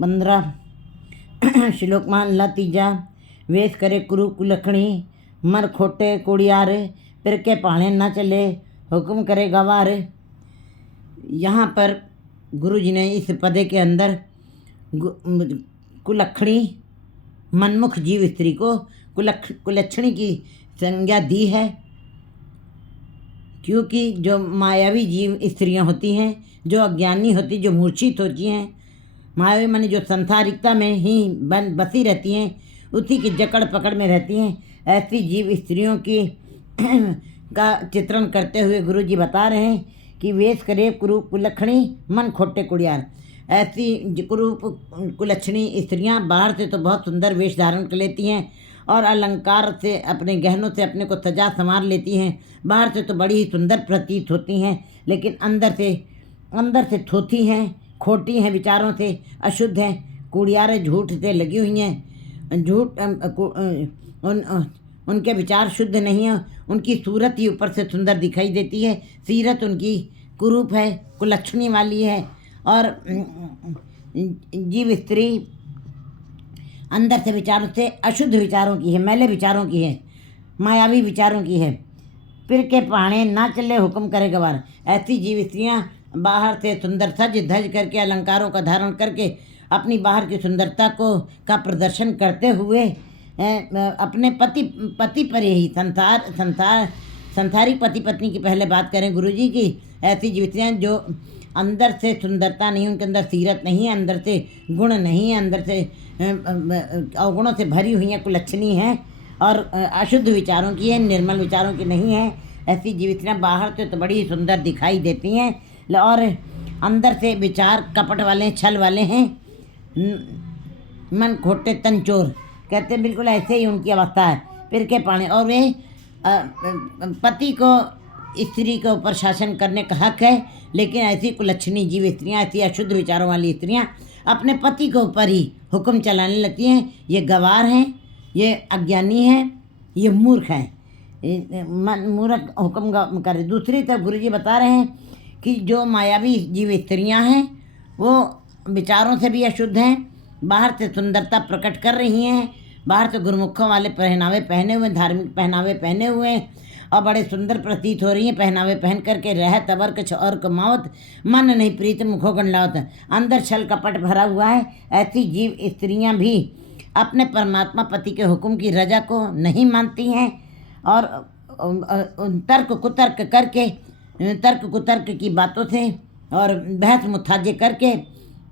15 श्लोक मान ला तीजा। वेश करे कुरु कुलखणी, मर खोटे कुड़ियार, फिर के पाणे न चले हुक्म करे गवार। यहाँ पर गुरु जी ने इस पदे के अंदर कुलखणी मनमुख जीव स्त्री को कुलक्षणी की संज्ञा दी है, क्योंकि जो मायावी जीव स्त्रियां होती हैं, जो अज्ञानी होती, जो मूर्छित होती हैं, मायावी माने जो संसारिकता में ही बसी रहती हैं, उसी की जकड़ पकड़ में रहती हैं, ऐसी जीव स्त्रियों की का चित्रण करते हुए गुरु जी बता रहे हैं कि वेश करे कुरु कुलक्षणी, मन खोटे कुड़ियार। ऐसी कुरु कुलक्षणी स्त्रियां बाहर से तो बहुत सुंदर वेश धारण कर लेती हैं और अलंकार से, अपने गहनों से अपने को सजा संवार लेती हैं। बाहर से तो बड़ी ही सुंदर प्रतीत होती हैं, लेकिन अंदर से थोथी हैं, खोटी हैं, विचारों से अशुद्ध हैं, कुड़ियारे झूठ से लगी हुई हैं। उनके विचार शुद्ध नहीं हैं। उनकी सूरत ही ऊपर से सुंदर दिखाई देती है, सीरत उनकी कुरूप है, कुलक्षणी वाली है। और जीव स्त्री अंदर से विचारों से अशुद्ध विचारों की है, मैले विचारों की है, मायावी विचारों की है। फिर के पाणे ना चले हुक्म करे गवार। ऐसी जीव स्त्रियाँ बाहर से सुंदर सज धज करके, अलंकारों का धारण करके, अपनी बाहर की सुंदरता का प्रदर्शन करते हुए अपने पति पर ही संसारिक पति पत्नी की पहले बात करें गुरु जी की। ऐसी जीव स्त्रियाँ जो अंदर से सुंदरता नहीं, उनके अंदर सीरत नहीं है, अंदर से गुण नहीं है, अंदर से अवगुणों से भरी हुई हैं, कुलक्षणी हैं और अशुद्ध विचारों की है, निर्मल विचारों की नहीं है। ऐसी जीव स्त्रियाँ बाहर से तो बड़ी सुंदर दिखाई देती हैं और अंदर से विचार कपट वाले, छल वाले हैं। मन खोटे तन चोर, कहते बिल्कुल ऐसे ही उनकी अवस्था है। फिर के पाने, और वे पति को, स्त्री के ऊपर शासन करने का हक है, लेकिन ऐसी कुलक्षणी जीव स्त्रियाँ, ऐसी अशुद्ध विचारों वाली स्त्रियाँ अपने पति के ऊपर ही हुक्म चलाने लगती हैं। ये गवार हैं, ये अज्ञानी हैं, ये मूर्ख हैं। मूर्ख हुक्म करे। दूसरी तरफ गुरु जी बता रहे हैं कि जो मायावी जीव स्त्रियाँ हैं वो विचारों से भी अशुद्ध हैं, बाहर से सुंदरता प्रकट कर रही हैं, बाहर से गुरुमुखों वाले पहनावे पहने हुए, धार्मिक पहनावे पहने हुए और बड़े सुंदर प्रतीत हो रही हैं। पहनावे पहन करके रह तबर कछ और कमावत, मन नहीं प्रीत मुखो गंडावत, अंदर छल कपट भरा हुआ है। ऐसी जीव स्त्रियां भी अपने परमात्मा पति के हुक्म की रजा को नहीं मानती हैं और तर्क कुतर्क की बातों से और बहस मुठाजे करके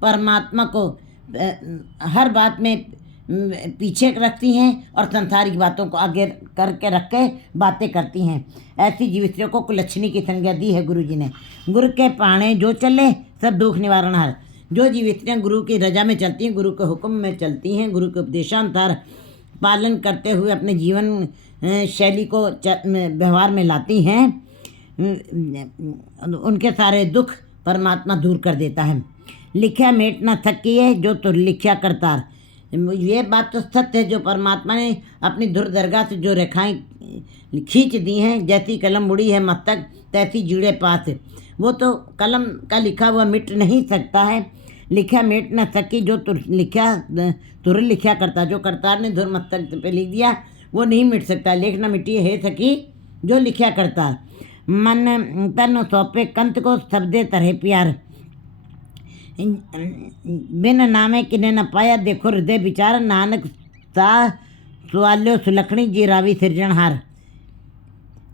परमात्मा को हर बात में पीछे रखती हैं और संसारिक बातों को आगे करके रख के बातें करती हैं। ऐसी जीव स्त्रियों को कुलक्षणी की संज्ञा दी है गुरु जी ने। गुरु के पाणे जो चले सब दुख निवारण हर। जो जीव स्त्रियाँ गुरु की रजा में चलती हैं, गुरु के हुक्म में चलती हैं, गुरु के उपदेशानुसार पालन करते हुए अपने जीवन शैली को व्यवहार में लाती हैं, उनके सारे दुख परमात्मा दूर कर देता है। लिखा मेट न थकिए जो तुर लिखा करतार। ये बात तो सत्य है, जो परमात्मा ने अपनी धुर दरगाह से जो रेखाएं खींच दी हैं, जैसी कलम मुड़ी है मस्तक तैसी जुड़े पास। वो तो कलम का लिखा हुआ मिट नहीं सकता है। लिखा मेट न सकी जो तुर लिखा करता। जो करतार ने धुर मस्तक पे लिख दिया वो नहीं मिट सकता। लेख न मिट्टी है सकी जो लिखा करतार। मन तन सौंपे कंत को शब्दे तरह प्यार। बिन नामे किने न पाया देखो हृदय विचार। नानक सा सुआल्यो सुलखणी जी रावी सिरजनहार।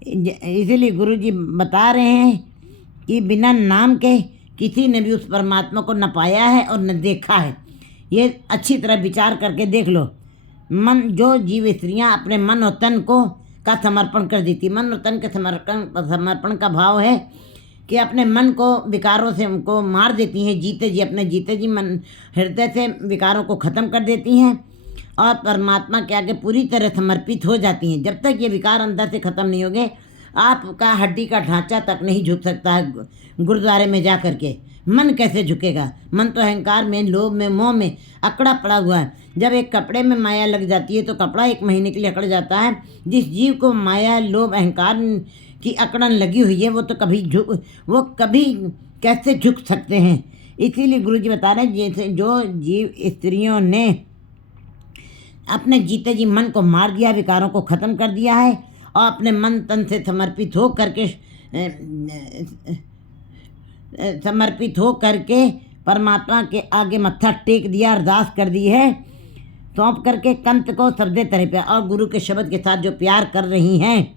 इसीलिए गुरु जी बता रहे हैं कि बिना नाम के किसी ने भी उस परमात्मा को न पाया है और न देखा है। ये अच्छी तरह विचार करके देख लो। मन, जो जीव स्त्रियाँ अपने मन और तन का समर्पण कर देती, मन और तन के समर्पण का भाव है कि अपने मन को विकारों से उनको मार देती हैं, अपने जीते जी मन हृदय से विकारों को ख़त्म कर देती हैं और परमात्मा के आगे पूरी तरह समर्पित हो जाती हैं। जब तक ये विकार अंदर से ख़त्म नहीं होंगे, आपका हड्डी का ढांचा तक नहीं झुक सकता है। गुरुद्वारे में जा कर के मन कैसे झुकेगा? मन तो अहंकार में, लोभ में, मोह में अकड़ा पड़ा हुआ है। जब एक कपड़े में माया लग जाती है तो कपड़ा 1 महीने के लिए अकड़ जाता है। जिस जीव को माया, लोभ, अहंकार की अकड़न लगी हुई है वो कभी कैसे झुक सकते हैं? इसीलिए गुरु जी बता रहे हैं, जैसे जो जीव स्त्रियों ने अपने जीते जी मन को मार दिया, विकारों को ख़त्म कर दिया है और अपने मन तन से समर्पित हो करके परमात्मा के आगे मत्था टेक दिया, अरदास कर दी है, सौंप करके कंत को सबदे तरह पे और गुरु के शब्द के साथ जो प्यार कर रही हैं,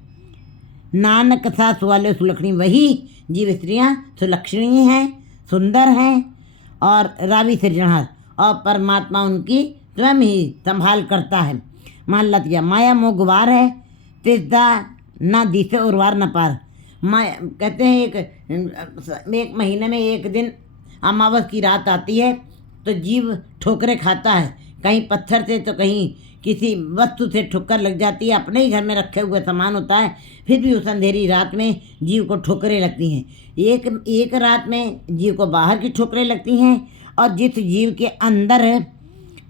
नानक सा सुवाले सुलक्षणी, वही जीव स्त्रियाँ सुलक्षणी हैं, सुंदर हैं और रावी सृजनहार, और परमात्मा उनकी स्वयं ही संभाल करता है। महल्ला या माया मोह गुबार है, तिसदा ना दिसे उर्वार न पार। माया कहते हैं एक महीने में एक दिन अमावस की रात आती है तो जीव ठोकरें खाता है, कहीं पत्थर से तो कहीं किसी वस्तु से ठोकर लग जाती है, अपने ही घर में रखे हुए सामान होता है, फिर भी उस अंधेरी रात में जीव को ठोकरें लगती हैं। एक रात में जीव को बाहर की ठोकरें लगती हैं, और जिस जीव के अंदर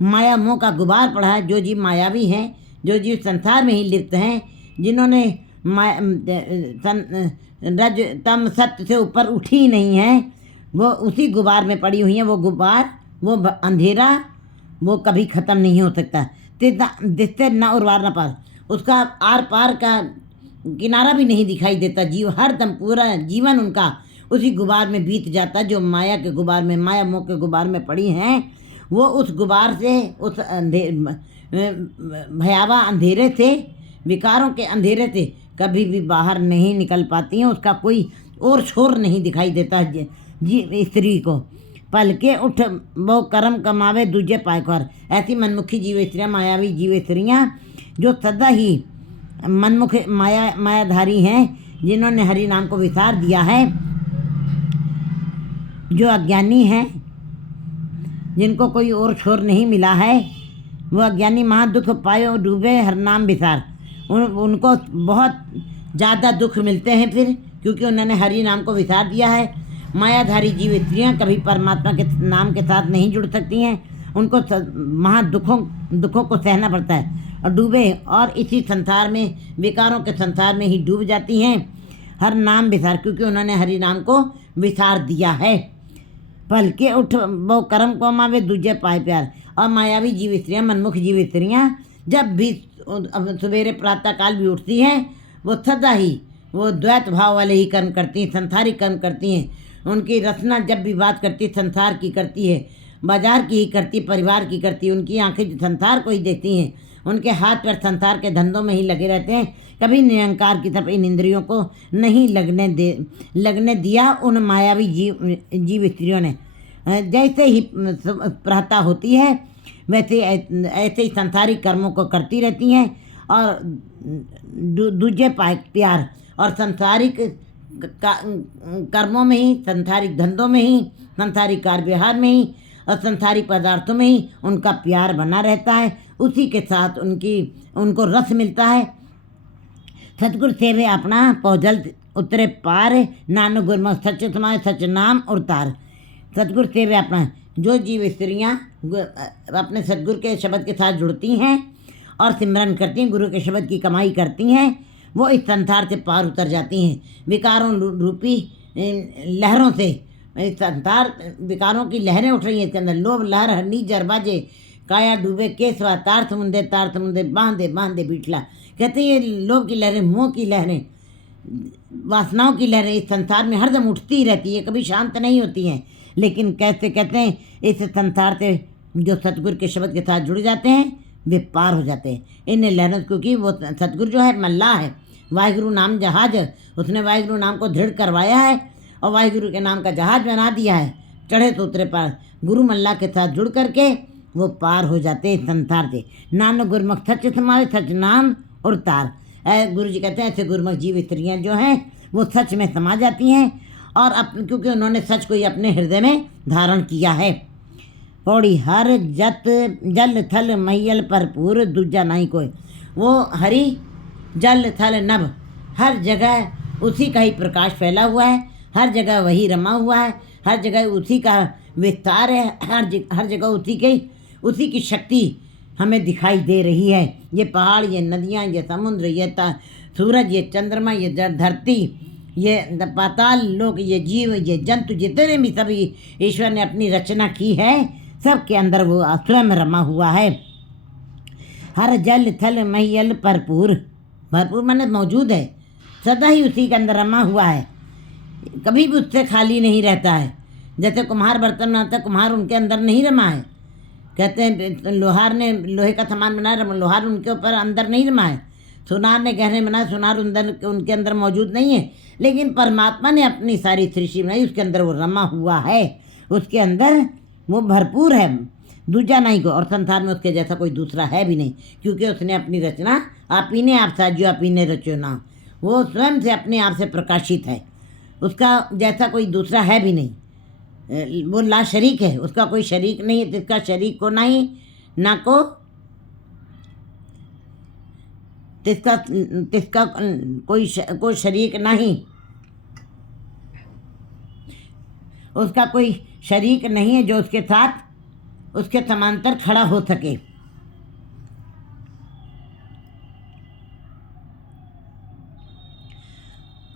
माया मोह का गुबार पड़ा है, जो जीव मायावी हैं, जो जीव संसार में ही लिप्त हैं, जिन्होंने रज तम सत्य से ऊपर उठी ही नहीं है, वो उसी गुबार में पड़ी हुई हैं। वो गुबार, वो अंधेरा, वो कभी ख़त्म नहीं हो सकता। जिससे न उर्वार न पार, उसका आर पार का किनारा भी नहीं दिखाई देता। जीव हर दम पूरा जीवन उनका उसी गुबार में बीत जाता, जो माया के गुबार में, माया मोह के गुबार में पड़ी हैं। वो उस गुबार से, उस भयावह अंधेरे से, विकारों के अंधेरे से कभी भी बाहर नहीं निकल पाती हैं। उसका कोई और छोर नहीं दिखाई देता जी स्त्री को। पल के उठ वो कर्म कमावे दूजे पाए कर। ऐसी मनमुखी जीव स्त्रियाँ, मायावी जीव स्त्रियाँ, जो सदा ही मनमुख मायाधारी हैं, जिन्होंने हरि नाम को विसार दिया है, जो अज्ञानी हैं, जिनको कोई और छोर नहीं मिला है, वो अज्ञानी महादुख पायो डूबे हर नाम विसार। उनको बहुत ज़्यादा दुख मिलते हैं फिर, क्योंकि उन्होंने हरि नाम को विसार दिया है। मायाधारी जीव स्त्रियाँ कभी परमात्मा के नाम के साथ नहीं जुड़ सकती हैं, उनको दुखों को सहना पड़ता है और डूबे, और इसी संसार में, विकारों के संसार में ही डूब जाती हैं। हर नाम विसार, क्योंकि उन्होंने हरि नाम को विसार दिया है। पल के उठ वो कर्म को मावे दूजे पाए प्यार। और मायावी जीव स्त्रियाँ, मनमुख जीव स्त्रियाँ जब भी सवेरे प्रातःकाल भी उठती हैं, वो सदा ही वो द्वैत भाव वाले ही कर्म करती हैं, संसारिक कर्म करती हैं। उनकी रचना जब भी बात करती है, संसार की करती है, बाजार की ही करती, परिवार की करती है। उनकी आंखें संसार को ही देखती हैं, उनके हाथ पैर संसार के धंधों में ही लगे रहते हैं। कभी निरंकार की तरफ इन इंद्रियों को नहीं लगने दिया उन मायावी जीव स्त्रियों ने। जैसे ही प्रातः होती है, वैसे ऐसे ही संसारिक कर्मों को करती रहती हैं, और दूजे पाए प्यार, और संसारिक कर्मों में ही, संसारिक धंधों में ही, संसारिक कार्य व्यवहार में ही और संसारिक पदार्थों में ही उनका प्यार बना रहता है। उसी के साथ उनको रस मिलता है। सतगुरु सेवे अपना पौजल उतरे पार, नानक गुरमुख सच समाए सच नाम उतार। सतगुरु सेवे अपना, जो जीव स्त्रियाँ अपने सतगुरु के शब्द के साथ जुड़ती हैं और सिमरन करती हैं, गुरु के शब्द की कमाई करती हैं, वो इस संसार से पार उतर जाती हैं। विकारों रूपी लहरों से, संसार विकारों की लहरें उठ रही हैं इसके अंदर। लोभ लहर हरनी जरबाजे, काया डूबे केसवा, तार समुंदे बांधे बांधे बिठला। कहते हैं ये लोभ की लहरें, मोह की लहरें, वासनाओं की लहरें इस संसार में हरदम उठती ही रहती है, कभी शांत नहीं होती हैं। लेकिन कैसे कहते हैं, इस संसार से जो सतगुरु के शब्द के साथ जुड़ जाते हैं, वे पार हो जाते हैं इन लहरों। क्योंकि वो सतगुरु जो है मल्लाह है, वाहिगुरु नाम जहाज, उसने वाहिगुरु नाम को दृढ़ करवाया है और वाहिगुरु के नाम का जहाज बना दिया है। चढ़े तो उतरे पार, गुरु मल्लाह के साथ जुड़ करके वो पार हो जाते हैं संसार से। नानक गुरमुख सच समावे सच नाम और तार। गुरु जी कहते हैं ऐसे गुरमुख जीव स्त्रियाँ जो हैं वो सच में समा जाती हैं, और क्योंकि उन्होंने सच को ही अपने हृदय में धारण किया है। पौड़ी हर जत जल थल मैयल भरपूर, दूजा नहीं कोई। वो हरि जल थल नभ, हर जगह उसी का ही प्रकाश फैला हुआ है, हर जगह वही रमा हुआ है, हर जगह उसी का विस्तार है, हर जगह उसी की शक्ति हमें दिखाई दे रही है। ये पहाड़, ये नदियाँ, ये समुद्र, ये सूरज, ये चंद्रमा, ये धरती, ये पाताल लोक, ये जीव, ये जंतु, जितने भी सभी ईश्वर ने अपनी रचना की है, सब के अंदर वो स्वयं रमा हुआ है। हर जल थल महियल भरपूर, भरपूर माने मौजूद है, सदा ही उसी के अंदर रमा हुआ है, कभी भी उससे खाली नहीं रहता है। जैसे कुम्हार बर्तन बनाता है, कुम्हार उनके अंदर नहीं रमा है। कहते हैं लोहार ने लोहे का सामान बनाया, लोहार उनके ऊपर अंदर नहीं रमा है। सुनार ने गहने बनाया, सुनार उनके अंदर मौजूद नहीं है। लेकिन परमात्मा ने अपनी सारी सृष्टि बनाई, उसके अंदर वो रमा हुआ है, उसके अंदर वो भरपूर है, दूजा नहीं को। और संसार में उसके जैसा कोई दूसरा है भी नहीं, क्योंकि उसने अपनी रचना आप ही ने आप साजो आप ही ने रचो ना, वो स्वयं से अपने आप से प्रकाशित है, उसका जैसा कोई दूसरा है भी नहीं। वो ला शरीक है, उसका कोई शरीक नहीं है, जिसका शरीक को नहीं ना को तिसका तिसका कोई शरीक नहीं, उसका कोई शरीक नहीं है जो उसके साथ उसके समांतर खड़ा हो सके।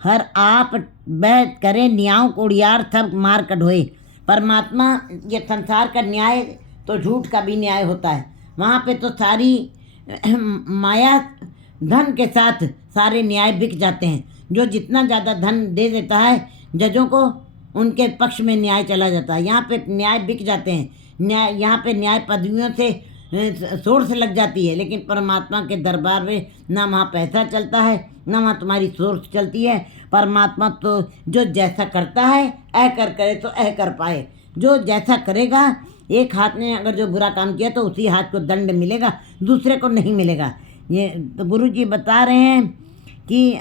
हर आप वह करे न्याय कोड़ियार सब मार कढोए। परमात्मा, ये संसार का न्याय तो झूठ का भी न्याय होता है, वहाँ पे तो सारी माया धन के साथ सारे न्याय बिक जाते हैं। जो जितना ज़्यादा धन दे देता है जजों को, उनके पक्ष में न्याय चला जाता है। यहाँ पे न्याय बिक जाते हैं, न्याय यहाँ पे न्याय पदवियों से सोर्स लग जाती है। लेकिन परमात्मा के दरबार में ना वहाँ पैसा चलता है, ना वहाँ तुम्हारी सोर्स चलती है। परमात्मा तो जो जैसा करता है, ऐ कर करे तो ऐ कर पाए, जो जैसा करेगा। एक हाथ ने अगर जो बुरा काम किया तो उसी हाथ को दंड मिलेगा, दूसरे को नहीं मिलेगा। ये तो गुरु जी बता रहे हैं कि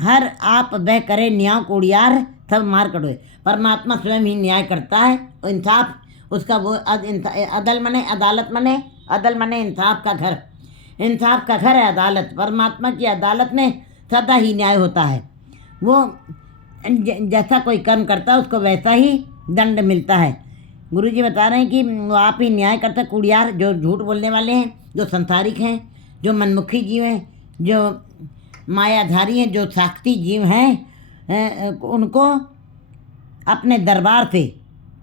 हर आप वह करे न्याय कोड़ियार सब मार कटोए। परमात्मा स्वयं ही न्याय करता है, इंसाफ उसका वो अदल मने अदालत मने, अदल मने इंसाफ का घर, इंसाफ का घर है अदालत। परमात्मा की अदालत में सदा ही न्याय होता है। वो जैसा कोई कर्म करता है उसको वैसा ही दंड मिलता है। गुरु जी बता रहे हैं कि वो आप ही न्याय करते हैं। कुड़ियार जो झूठ बोलने वाले हैं, जो संसारिक हैं, जो मनमुखी जीव हैं, जो मायाधारी हैं, जो साक्षी जीव हैं, उनको अपने दरबार से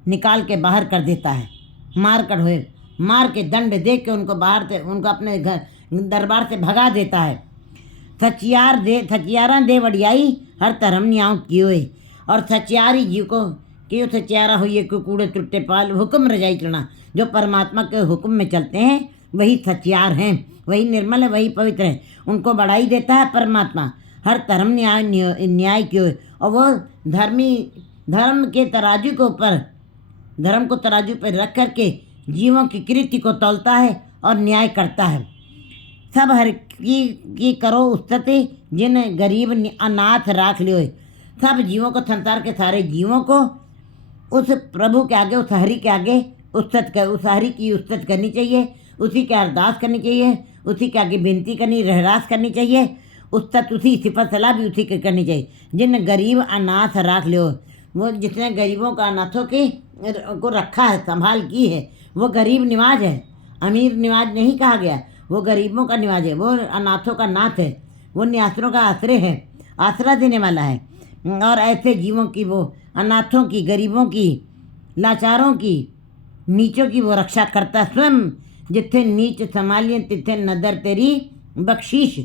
निकाल के बाहर कर देता है। मार कर हुए, मार के दंड दे के उनको बाहर से, उनको अपने घर दरबार से भगा देता है। सचियारा दे वड़ियाई हर धर्म न्याय किए। और सचियारी जीव को क्यों सचियारा हुई को कूड़े टुट्टे पाल हुक्म रजाई चलना। जो परमात्मा के हुक्म में चलते हैं वही सचियार हैं, वही निर्मल है, वही पवित्र है। उनको बढ़ाई देता है परमात्मा। हर धर्म न्याय क्यों। और वो धर्म के तराजू के ऊपर, धर्म को तराजू पर रख करके जीवों की कृति को तौलता है और न्याय करता है। सब हर की करो उस्तति जिन गरीब अनाथ राख लियो। सब जीवों को, संसार के सारे जीवों को उस प्रभु के आगे, उस हरि के आगे उस हरि की उस्तत करनी चाहिए, उसी के अरदास करनी चाहिए, उसी के आगे विनती करनी, रहरास करनी चाहिए। उस्तत उसी, सिफत सलाह भी उसी की करनी चाहिए। जिन गरीब अनाथ राख लियो, वो जिसने गरीबों का अनाथों के को रखा है, संभाल की है, वो गरीब निवाज है। अमीर निवाज नहीं कहा गया, वो गरीबों का निवाज है, वो अनाथों का नाथ है, वो न्यासरों का आश्रय है, आसरा देने वाला है। और ऐसे जीवों की, वो अनाथों की, गरीबों की, लाचारों की, नीचों की वो रक्षा करता स्वयं। जिथे नीच संभालिए तिथे नदर तेरी बख्शीश।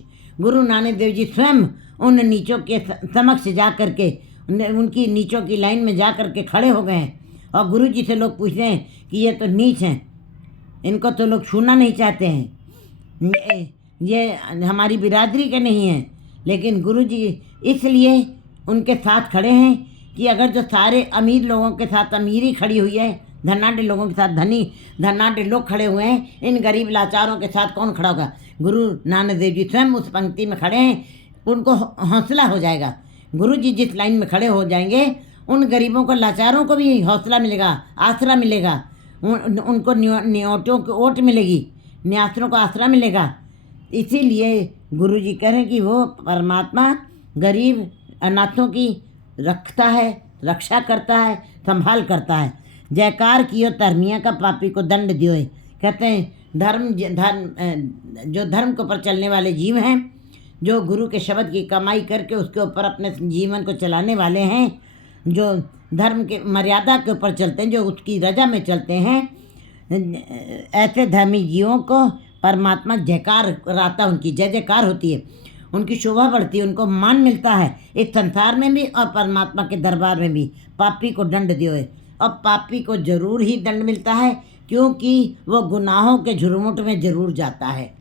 गुरु नानक देव जी स्वयं उन नीचों के समक्ष जा कर के, उनकी नीचों की लाइन में जा कर के खड़े हो गए हैं। और गुरु जी से लोग पूछते हैं कि ये तो नीच हैं, इनको तो लोग छूना नहीं चाहते हैं, ये हमारी बिरादरी के नहीं हैं। लेकिन गुरु जी इसलिए उनके साथ खड़े हैं कि अगर जो सारे अमीर लोगों के साथ अमीरी खड़ी हुई है, धनाढ़ लोगों के साथ धनाढ़ लोग खड़े हुए हैं, इन गरीब लाचारों के साथ कौन खड़ा होगा। गुरु नानक देव जी स्वयं उस पंक्ति में खड़े हैं, उनको हौसला हो जाएगा। गुरु जी जिस लाइन में खड़े हो जाएंगे, उन गरीबों को, लाचारों को भी हौसला मिलेगा, आसरा मिलेगा, उनको न्योटों की ओट मिलेगी, न्यासरों को आसरा मिलेगा। इसीलिए गुरु जी कह रहे हैं कि वो परमात्मा गरीब अनाथों की रखता है, रक्षा करता है, संभाल करता है। जयकार कियो धर्मिया का पापी को दंड दियो। कहते हैं जो धर्म के ऊपर चलने वाले जीव हैं, जो गुरु के शब्द की कमाई करके उसके ऊपर अपने जीवन को चलाने वाले हैं, जो धर्म के मर्यादा के ऊपर चलते हैं, जो उसकी रजा में चलते हैं, ऐसे धर्मी जीवों को परमात्मा जयकार कराता, उनकी जय जयकार होती है, उनकी शोभा बढ़ती है, उनको मान मिलता है इस संसार में भी और परमात्मा के दरबार में भी। पापी को दंड दियो है, और पापी को जरूर ही दंड मिलता है, क्योंकि वो गुनाहों के झुरमुट में जरूर जाता है।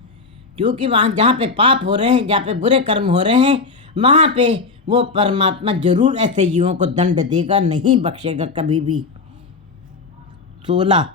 क्योंकि वहाँ जहाँ पे पाप हो रहे हैं, जहाँ पे बुरे कर्म हो रहे हैं, वहाँ पे वो परमात्मा जरूर ऐसे जीवों को दंड देगा, नहीं बख्शेगा कभी भी। 16